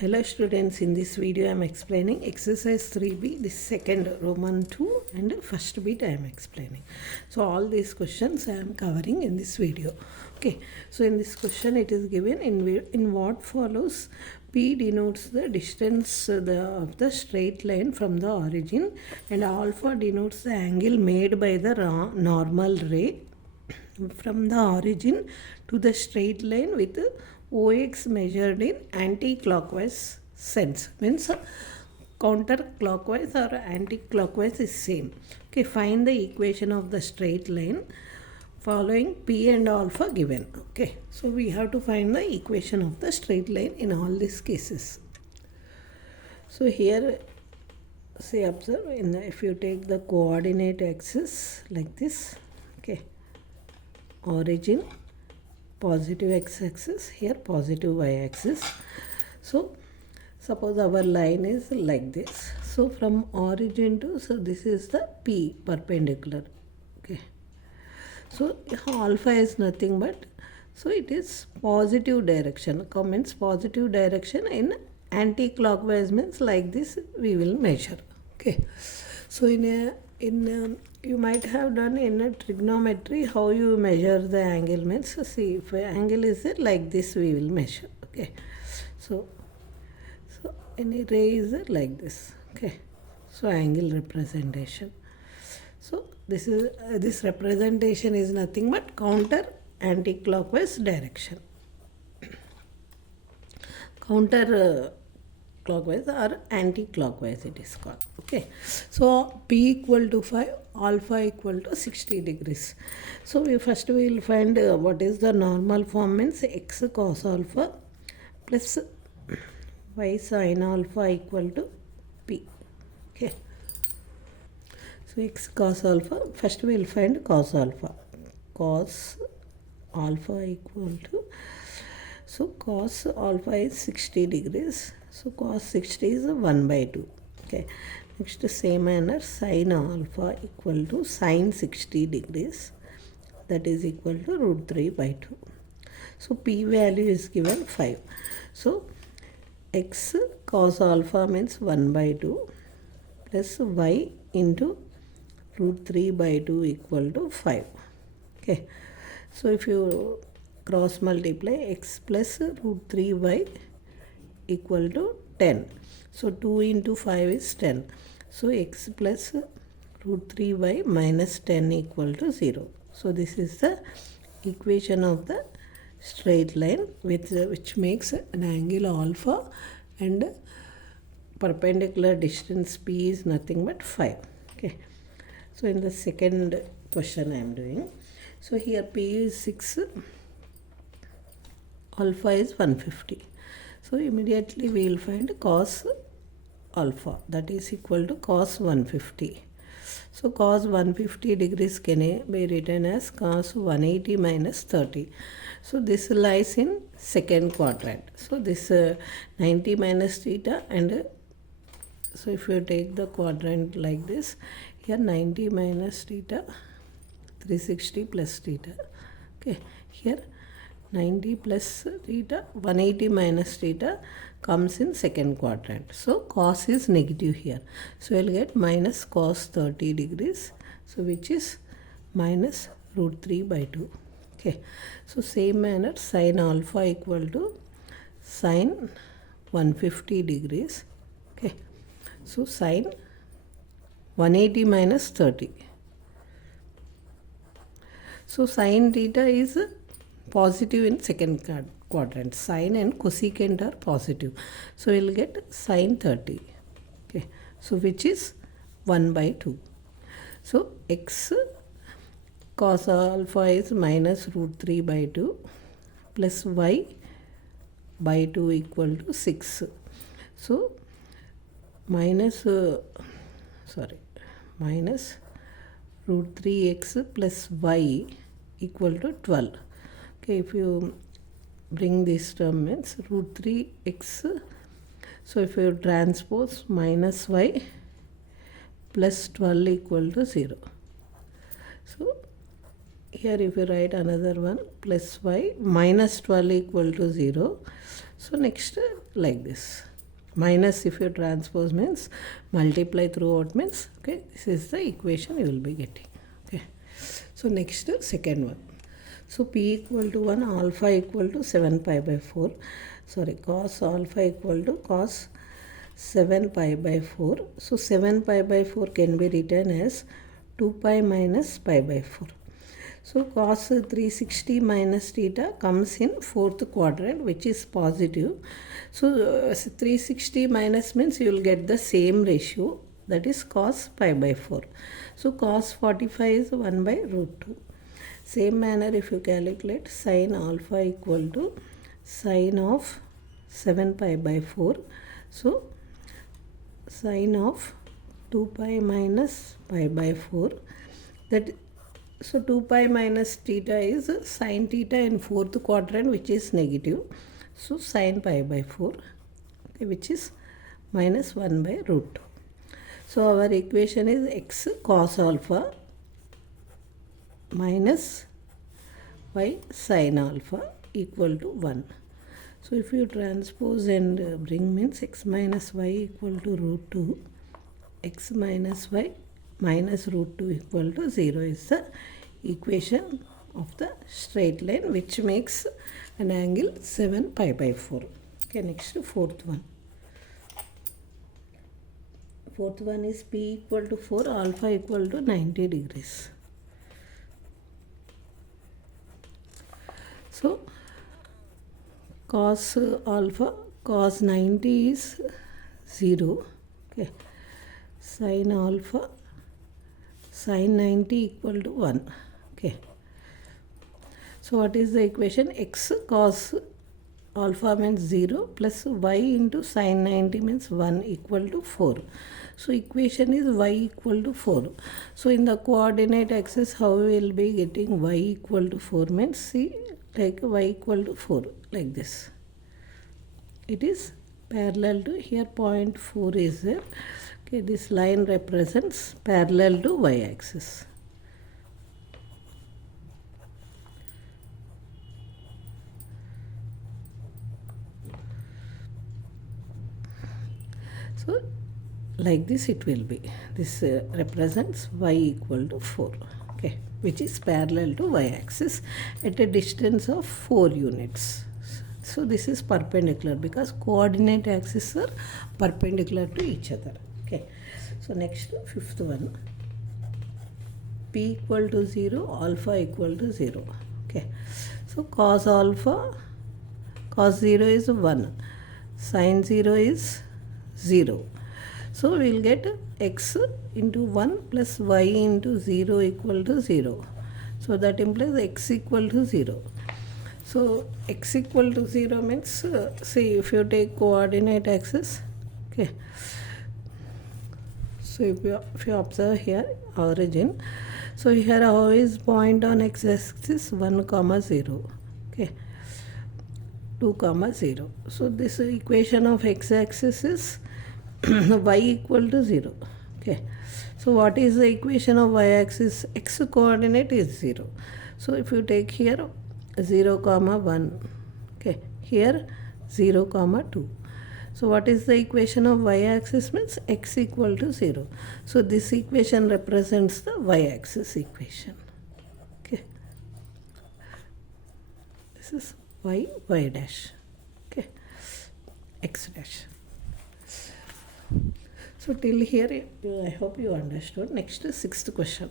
Hello students, in this video I am explaining exercise 3b, this second Roman 2 and first bit I am explaining. So all these questions I am covering in this video. Okay, so in this question it is given in what follows P denotes the distance of the straight line from the origin and alpha denotes the angle made by the normal ray from the origin to the straight line with OX measured in anti-clockwise sense. Means counter-clockwise or anti-clockwise is same. Okay, find the equation of the straight line following P and alpha given. Okay, so we have to find the equation of the straight line in all these cases. So here, say observe, if you take the coordinate axis like this, okay, origin positive x-axis, here positive y-axis. So suppose our line is like this. So from origin to, so this is the P perpendicular. Okay. So alpha is nothing but, so it is positive direction. Means positive direction in anti-clockwise means like this we will measure. Okay. So you might have done in a trigonometry how you measure the angle means, see if angle is like this we will measure. Okay, so any ray is like this. Okay, so angle representation. So this representation is nothing but counter anti-clockwise direction. Counter clockwise or anti-clockwise it is called. Okay, so P equal to 5, alpha equal to 60 degrees. So we will find what is the normal form means x cos alpha plus y sin alpha equal to P. Okay, so x cos alpha, first we will find cos alpha. Cos alpha equal to, so cos alpha is 60 degrees. So cos 60 is 1 by 2. Okay. Next, same manner, sin alpha equal to sin 60 degrees. That is equal to root 3 by 2. So P value is given 5. So x cos alpha means 1 by 2 plus y into root 3 by 2 equal to 5. Okay. So if you cross multiply, x plus root 3y equal to 10. So 2 into 5 is 10. So x plus root 3y minus 10 equal to 0. So this is the equation of the straight line which makes an angle alpha and perpendicular distance P is nothing but 5. Okay. So in the second question I am doing. So here P is 6, alpha is 150. So immediately we will find cos alpha, that is equal to cos 150. So cos 150 degrees can be written as cos 180 minus 30. So this lies in second quadrant. So this 90 minus theta, and so if you take the quadrant like this, here 90 minus theta, 360 plus theta. Okay, here 90 plus theta, 180 minus theta comes in second quadrant. So cos is negative here. So we'll get minus cos 30 degrees. So which is minus root 3 by 2. Okay. So same manner, sin alpha equal to sin 150 degrees. Okay. So sin 180 minus 30. So sin theta is positive in second quadrant. Sine and cosecant are positive. So we'll get sin 30. Okay. So which is 1 by 2. So x cos alpha is minus root 3 by 2 plus y by 2 equal to 6. So minus root 3x plus y equal to 12. Okay, if you bring this term means root 3x, so if you transpose minus y plus 12 equal to 0. So here if you write another one, plus y minus 12 equal to 0. So next like this. Minus, if you transpose means multiply throughout means, okay, this is the equation you will be getting. Okay. So next second one. So p equal to 1, alpha equal to 7 pi by 4. Sorry, cos alpha equal to cos 7 pi by 4. So 7 pi by 4 can be written as 2 pi minus pi by 4. So cos 360 minus theta comes in fourth quadrant, which is positive. So 360 minus means you will get the same ratio, that is cos pi by 4. So cos 45 is 1 by root 2. Same manner, if you calculate sin alpha equal to sin of 7 pi by 4. So sin of 2 pi minus pi by 4, that so 2 pi minus theta is sin theta in fourth quadrant, which is negative. So sin pi by 4, okay, which is minus 1 by root 2. So our equation is x cos alpha minus y sin alpha equal to 1. So if you transpose and bring means x minus y equal to root 2, x minus y minus root 2 equal to 0 is the equation of the straight line, which makes an angle 7 pi by 4. Okay, next fourth one. Fourth one is p equal to 4, alpha equal to 90 degrees. So cos alpha, cos 90 is 0. Okay, sin alpha, sin 90 equal to 1. Okay. So what is the equation? X cos alpha means 0 plus y into sin 90 means 1 equal to 4. So equation is y equal to 4. So in the coordinate axis, how we will be getting y equal to 4 means, see, like y equal to 4 like this. It is parallel to, here point 4 is there. Okay, this line represents parallel to y axis. So like this it will be. This represents y equal to 4, okay, which is parallel to y axis at a distance of 4 units. So this is perpendicular because coordinate axes are perpendicular to each other. Okay. So next fifth one. P equal to 0, alpha equal to 0. Okay. So cos alpha, cos 0 is 1. Sin 0 is 0. So we will get x into 1 plus y into 0 equal to 0. So that implies x equal to 0. So x equal to 0 means, see, if you take coordinate axis, okay. So if you observe here origin, so here how is point on x-axis? 1, 0, okay, 2, 0. So this equation of x-axis is y equal to 0. Okay. So what is the equation of y-axis? X coordinate is 0. So if you take here 0, 1, okay, here 0, 2. So what is the equation of y-axis means x equal to 0. So this equation represents the y-axis equation. Okay. This is y dash. Okay. X dash. So till here, I hope you understood. Next is sixth question.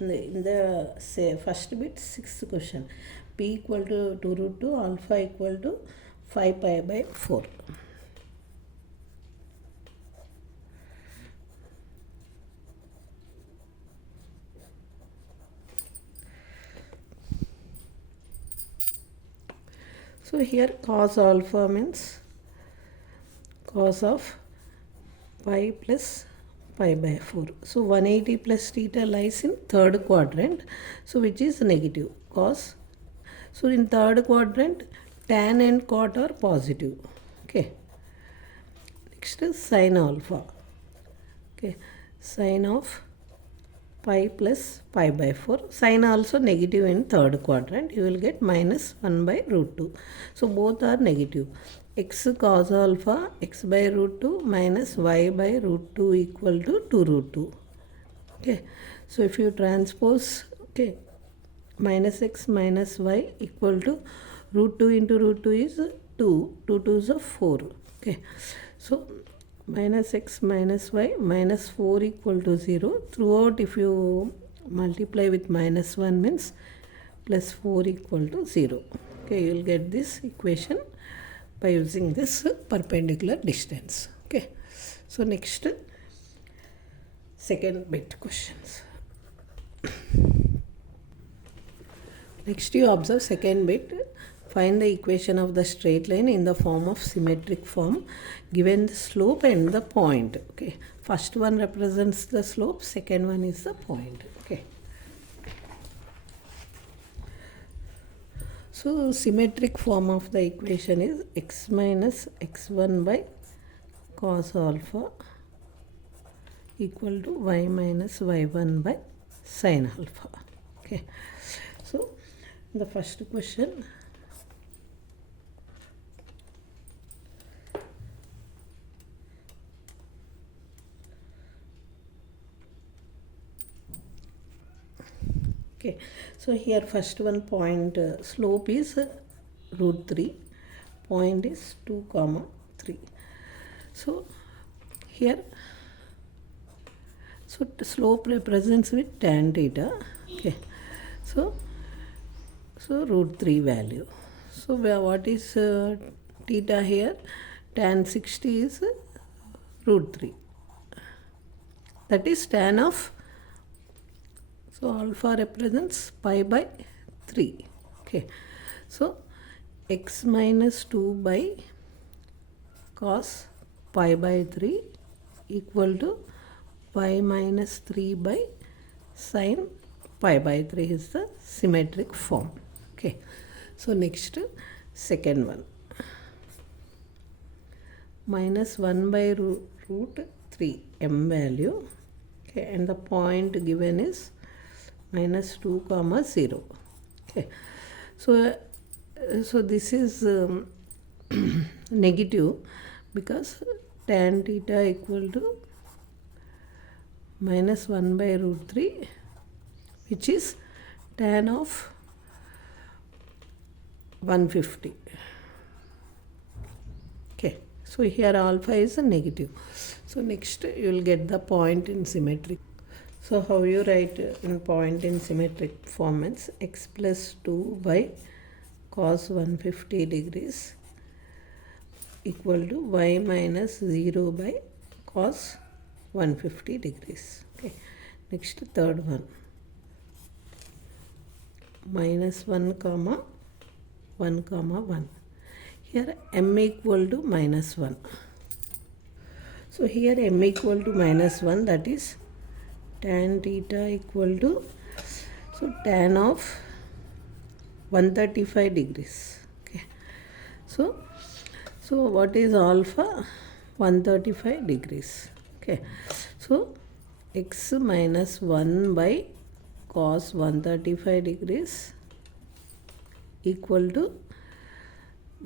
In the say first bit, sixth question. P equal to 2 root 2, alpha equal to 5 pi by 4. So here cos alpha means cos of pi plus pi by 4. So 180 plus theta lies in third quadrant, so which is negative cos. So in third quadrant, tan and cot are positive. Okay. Next is sin alpha. Okay, sin of pi plus pi by 4. Sign also negative in third quadrant. You will get minus 1 by root 2. So both are negative. X cos alpha x by root 2 minus y by root 2 equal to 2 root 2. Okay. So if you transpose, okay, minus x minus y equal to root 2 into root 2 is 2. 2 2s are 4. Okay. So minus x minus y minus 4 equal to 0. Throughout if you multiply with minus 1 means plus 4 equal to 0. Okay, you will get this equation by using this perpendicular distance. Okay. So next, second bit questions. Next you observe second bit. Find the equation of the straight line in the form of symmetric form given the slope and the point. Okay. First one represents the slope, second one is the point. Okay. So symmetric form of the equation is x minus x1 by cos alpha equal to y minus y1 by sin alpha. Okay. So the first question, okay, so here first one point, slope is root 3, point is 2 comma 3. So here, so slope represents with tan theta. Okay. So root 3 value. So what is theta here? Tan 60 is root 3. That is tan of, so alpha represents pi by 3. Okay. So x minus 2 by cos pi by 3 equal to pi minus 3 by sin pi by 3 is the symmetric form. Okay. So next, second one, minus 1 by root 3 m value. Okay. And the point given is minus 2 comma 0. Okay. So this is negative because tan theta equal to minus 1 by root 3, which is tan of 150. Okay. So here alpha is a negative. So next you will get the point in symmetric. So how you write in point in symmetric form means x plus 2 by cos 150 degrees equal to y minus 0 by cos 150 degrees. Okay. Next, third one, minus 1 comma 1 comma 1. Here m equal to minus 1. So here m equal to minus 1, that is tan theta equal to, so tan of 135 degrees. Okay. So what is alpha? 135 degrees. Okay. So x minus 1 by cos 135 degrees equal to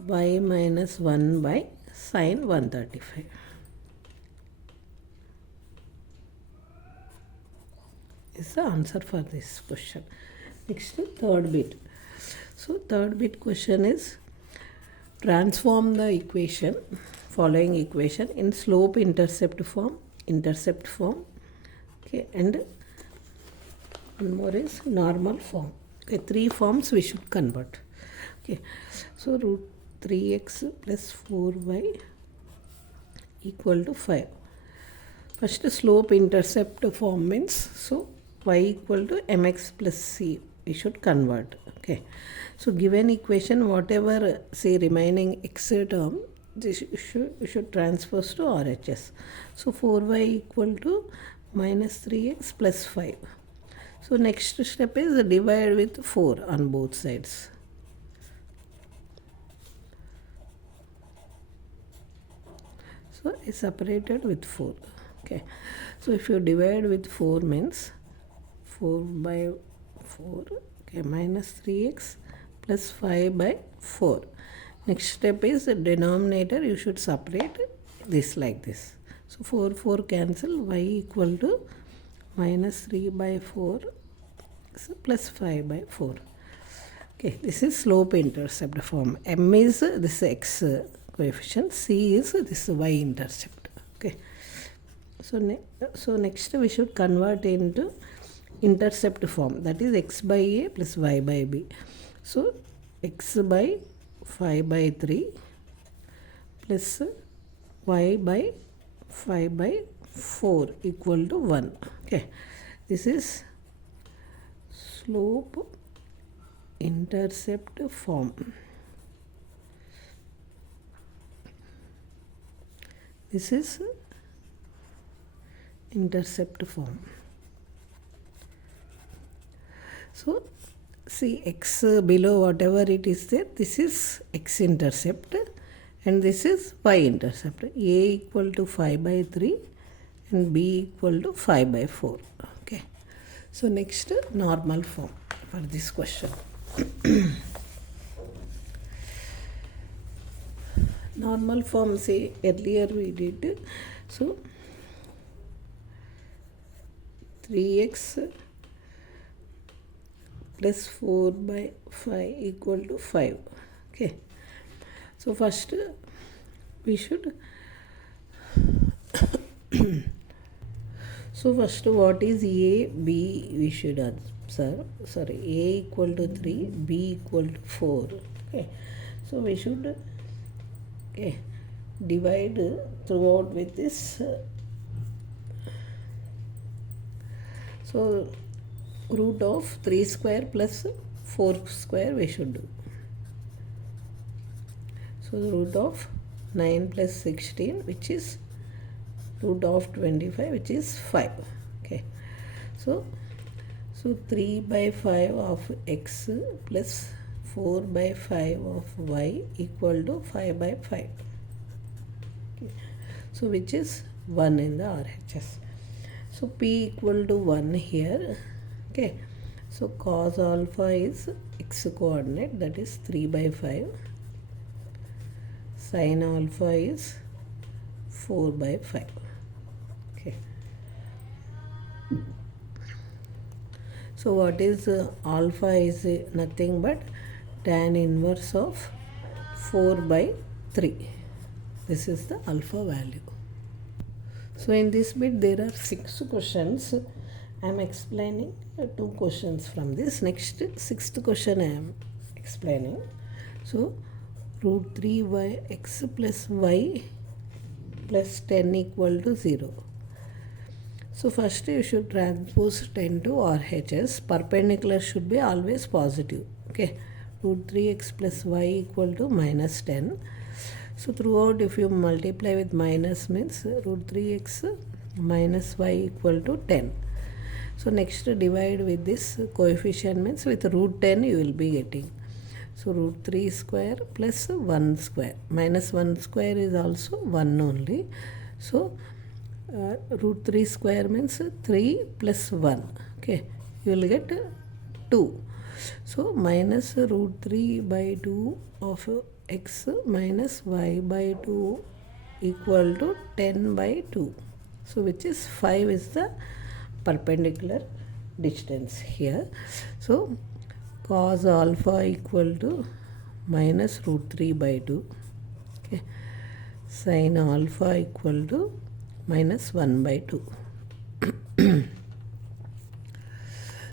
y minus 1 by sin 135. Is the answer for this question. Next, third bit. So third bit question is transform the equation, following equation in slope intercept form. Okay, and one more is normal form. Okay, 3 forms we should convert. Okay, so root 3x plus 4y equal to 5. First, slope intercept form means, so y equal to mx plus c we should convert. Okay, so given equation, whatever say remaining x term, this you should transpose to RHS. So 4y equal to minus 3x plus 5. So next step is divide with 4 on both sides. So it's separated with 4. Okay, so if you divide with 4 means 4 by 4, okay, minus 3x plus 5 by 4. Next step is the denominator, you should separate this like this. So 4 cancel, y equal to minus 3 by 4 plus 5 by 4. Okay, this is slope intercept form. M is this x coefficient, C is this y intercept. Okay, so next we should convert into intercept form, that is x by a plus y by b. So x by 5 by 3 plus y by 5 by 4 equal to 1. Okay, this is slope intercept form. This is intercept form. So see, x below whatever it is there, this is x intercept and this is y intercept. A equal to 5 by 3 and b equal to 5 by 4. Okay, so next normal form for this question. Normal form, say earlier we did, so 3x plus 4 by 5 equal to 5. Okay, so first we should so first what is a, b we should answer. Sorry, a equal to 3, b equal to 4. Okay, so we should divide throughout with this. So root of 3 square plus 4 square we should do. So the root of 9 plus 16, which is root of 25, which is 5. Okay, so 3 by 5 of x plus 4 by 5 of y equal to 5 by 5. Okay, so which is 1 in the RHS. So p equal to 1 here. Okay, so cos alpha is x coordinate, that is 3 by 5. Sin alpha is 4 by 5. Okay, so what is alpha is nothing but tan inverse of 4 by 3. This is the alpha value. So in this bit there are 6 questions. I am explaining 2 questions from this. Next 6th question I am explaining. So root 3y x plus y plus 10 equal to 0. So first you should transpose 10 to RHS. Perpendicular should be always positive. Okay, root 3x plus y equal to minus 10. So throughout if you multiply with minus means root 3x minus y equal to 10. So next divide with this coefficient means with root 10 you will be getting. So root 3 square plus 1 square. Minus 1 square is also 1 only. So root 3 square means 3 plus 1. Okay, you will get 2. So minus root 3 by 2 of x minus y by 2 equal to 10 by 2. So which is 5 is the perpendicular distance here. So cos alpha equal to minus root 3 by 2. Okay, sin alpha equal to minus 1 by 2.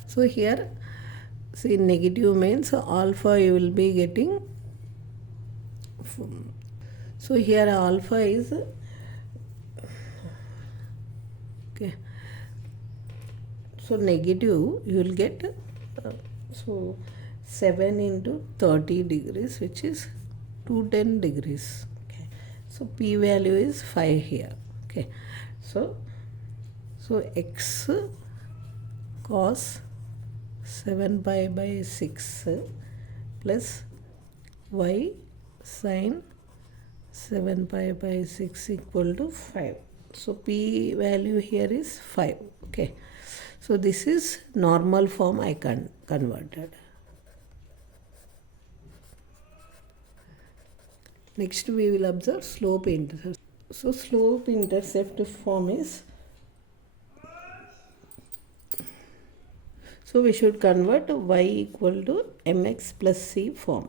So here see negative means alpha you will be getting. So here alpha is okay. So negative you will get so 7 into 30 degrees, which is 210 degrees. Okay, so p value is 5 here. Okay, so x cos 7 pi by 6 plus y sin 7 pi by 6 equal to 5. So p value here is 5. Okay, So this is normal form I converted. Next we will observe slope intercept. So slope intercept form is, so we should convert y equal to mx plus c form.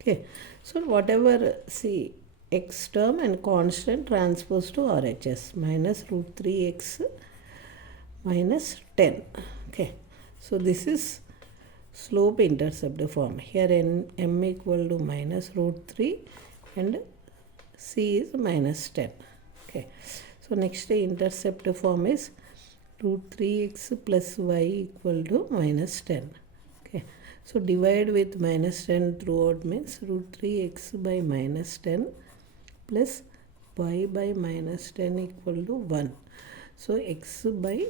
Okay, so whatever c x term and constant transpose to RHS minus root 3x minus 10. Okay, so this is slope intercept form. Here m equal to minus root 3 and c is minus 10. Okay, so next intercept form is root 3x plus y equal to minus 10. Okay, so divide with minus 10 throughout means root 3x by minus 10 plus y by minus 10 equal to 1. So x by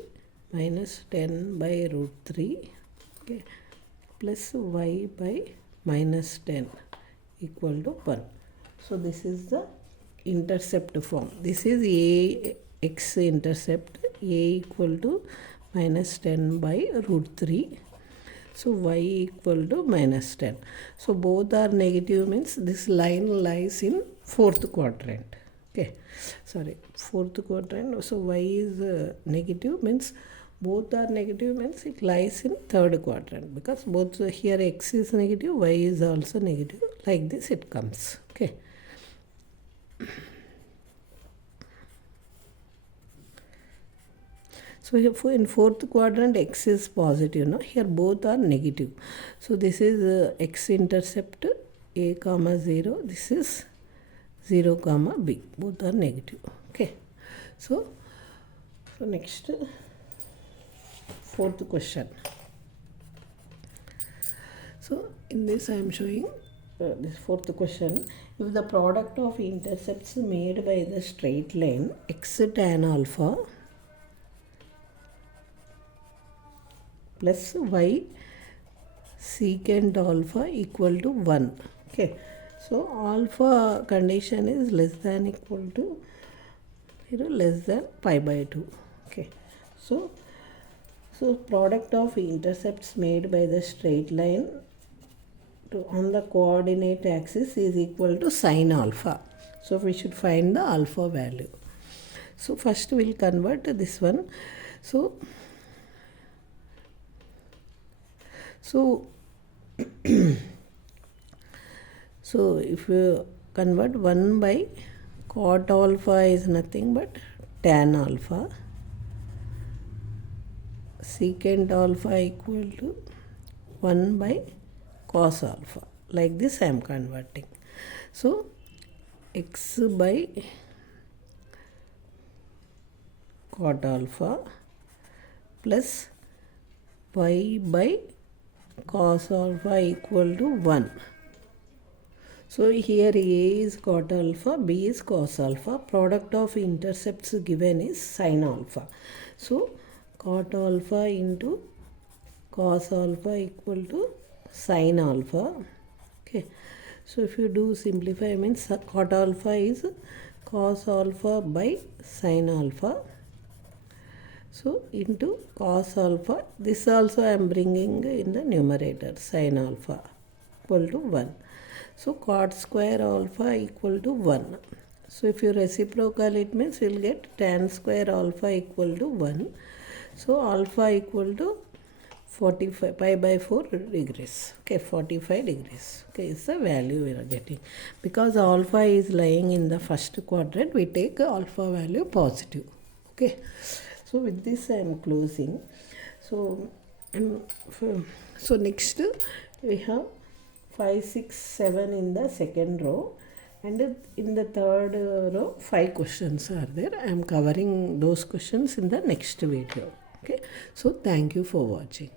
minus 10 by root 3, okay, plus y by minus 10 equal to 1. So this is the intercept form. This is a x intercept, a equal to minus 10 by root 3. So y equal to minus 10. So both are negative means this line lies in fourth quadrant. Okay, sorry, fourth quadrant. So y is negative means both are negative means it lies in third quadrant, because both here x is negative, y is also negative. Like this it comes. Okay. So here in fourth quadrant x is positive. No, here both are negative. So this is x intercept a comma 0. This is 0 comma b. Both are negative. Okay. So next fourth question. So in this I am showing this fourth question. If the product of intercepts made by the straight line x tan alpha plus y secant alpha equal to 1. Okay, so alpha condition is less than equal to less than pi by 2. Okay, so product of intercepts made by the straight line on the coordinate axis is equal to sine alpha. So we should find the alpha value. So first we will convert this one. So if you convert 1 by cot alpha is nothing but tan alpha, secant alpha equal to 1 by cos alpha. Like this I am converting. So x by cot alpha plus y by cos alpha equal to 1. So here a is cot alpha, b is cos alpha. Product of intercepts given is sin alpha. So cot alpha into cos alpha equal to sin alpha. Okay, so if you do simplify means cot alpha is cos alpha by sin alpha. So into cos alpha, this also I am bringing in the numerator, sin alpha equal to 1. So cot square alpha equal to 1. So if you reciprocal it means you will get tan square alpha equal to 1. So alpha equal to 45 pi by 4 degrees. Okay, 45 degrees. Okay, is the value we are getting. Because alpha is lying in the first quadrant, we take alpha value positive. Okay. So with this I am closing. So next we have 5, 6, 7 in the second row, and in the third row 5 questions are there. I am covering those questions in the next video. Okay. So thank you for watching.